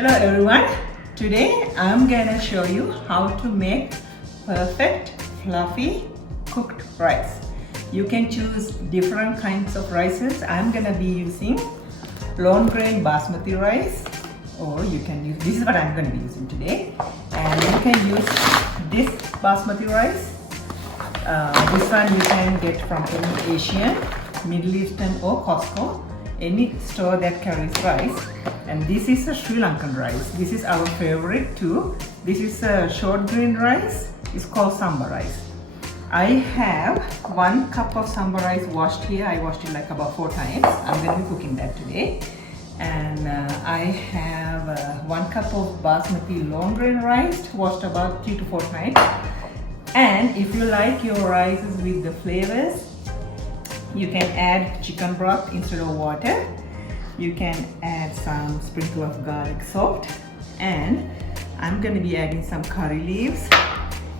Hello everyone, today I'm gonna show you how to make perfect fluffy cooked rice. You can choose different kinds of rices. I'm gonna be using long grain basmati rice, or you can use, this is what I'm gonna be using today, and you can use this basmati rice. This one you can get from any Asian, Middle Eastern or Costco, any store that carries rice. And this is a Sri Lankan rice. This is our favorite too. This is a short grain rice. It's called samba rice. I have 1 cup of samba rice washed here. I washed it like about 4 times. I'm going to be cooking that today. And I have 1 cup of basmati long grain rice washed about 3 to 4 times. And if you like your rices with the flavors, you can add chicken broth instead of water. You can add some sprinkle of garlic salt, and I'm going to be adding some curry leaves.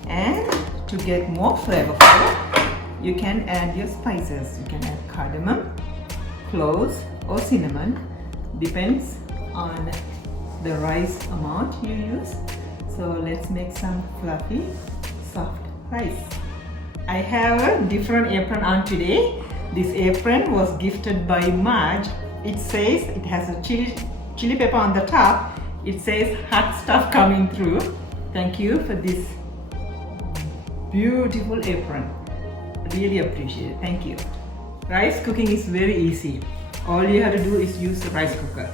And to get more flavorful, you can add your spices. You can add cardamom, cloves or cinnamon, depends on the rice amount you use. So let's make some fluffy, soft rice. I have a different apron on today. This apron was gifted by Marge. It says it has a chili pepper on the top. It says hot stuff coming through. Thank you for this beautiful apron. Really appreciate it. Thank you. Rice cooking is very easy. All you have to do is use the rice cooker.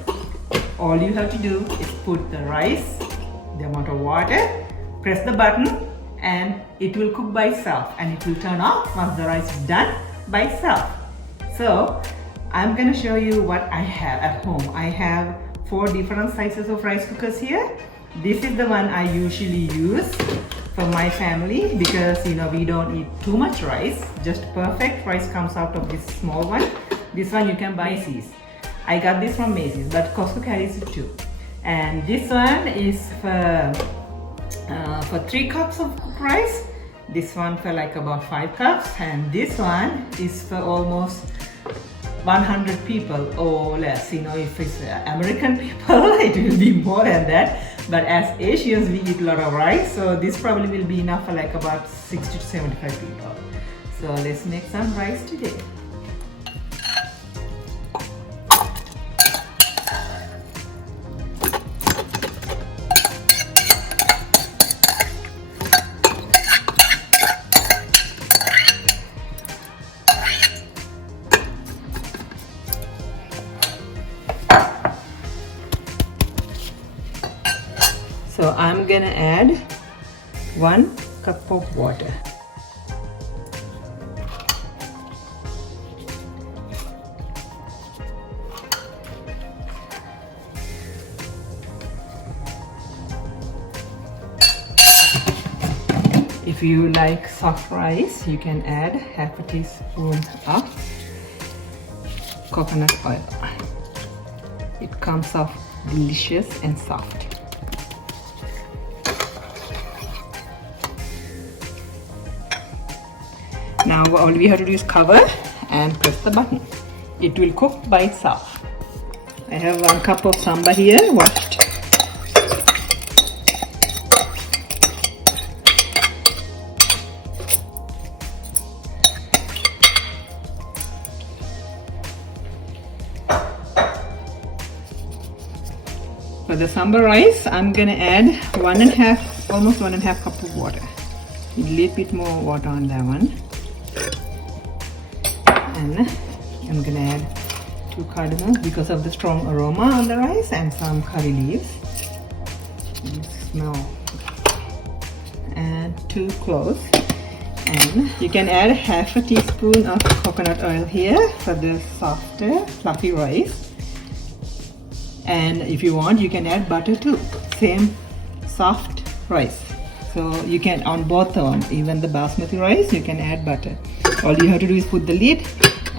All you have to do is put the rice, the amount of water, press the button, and it will cook by itself, and it will turn off once the rice is done by itself. So I'm going to show you what I have at home. I have 4 different sizes of rice cookers here. This is the one I usually use for my family because we don't eat too much rice. Just perfect rice comes out of this small one. This one you can buy Macy's. I got this from Macy's, but Costco carries it too. And this one is for 3 cups of cooked rice. This one for like about 5 cups, and this one is for almost 100 people or less. If it's American people, it will be more than that. But as Asians, we eat a lot of rice, so this probably will be enough for like about 60 to 75 people. So let's make some rice today. So I'm gonna add 1 cup of water. If you like soft rice, you can add half a teaspoon of coconut oil. It comes off delicious and soft. Now all we have to do is cover and press the button. It will cook by itself. I have 1 cup of samba here, washed. For the samba rice, I'm gonna add almost 1.5 cup of water. A little bit more water on that one. And I'm gonna add 2 cardamoms because of the strong aroma on the rice, and some curry leaves. Smell. And 2 cloves. And you can add half a teaspoon of coconut oil here for the softer, fluffy rice. And if you want, you can add butter too. Same soft rice. So you can, on both of them, even the basmati rice, you can add butter. All you have to do is put the lid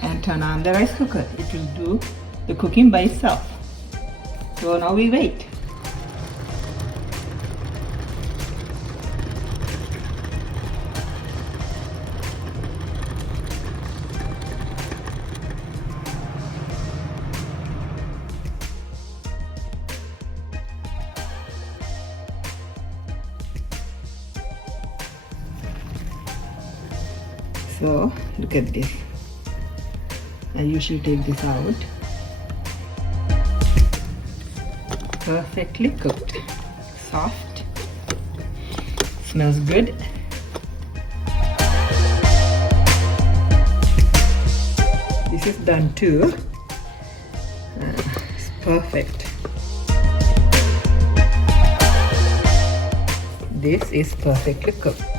and turn on the rice cooker. It will do the cooking by itself. So now we wait. So look at this. I usually take this out. Perfectly cooked, soft, smells good. This is done too. It's perfect. This is perfectly cooked.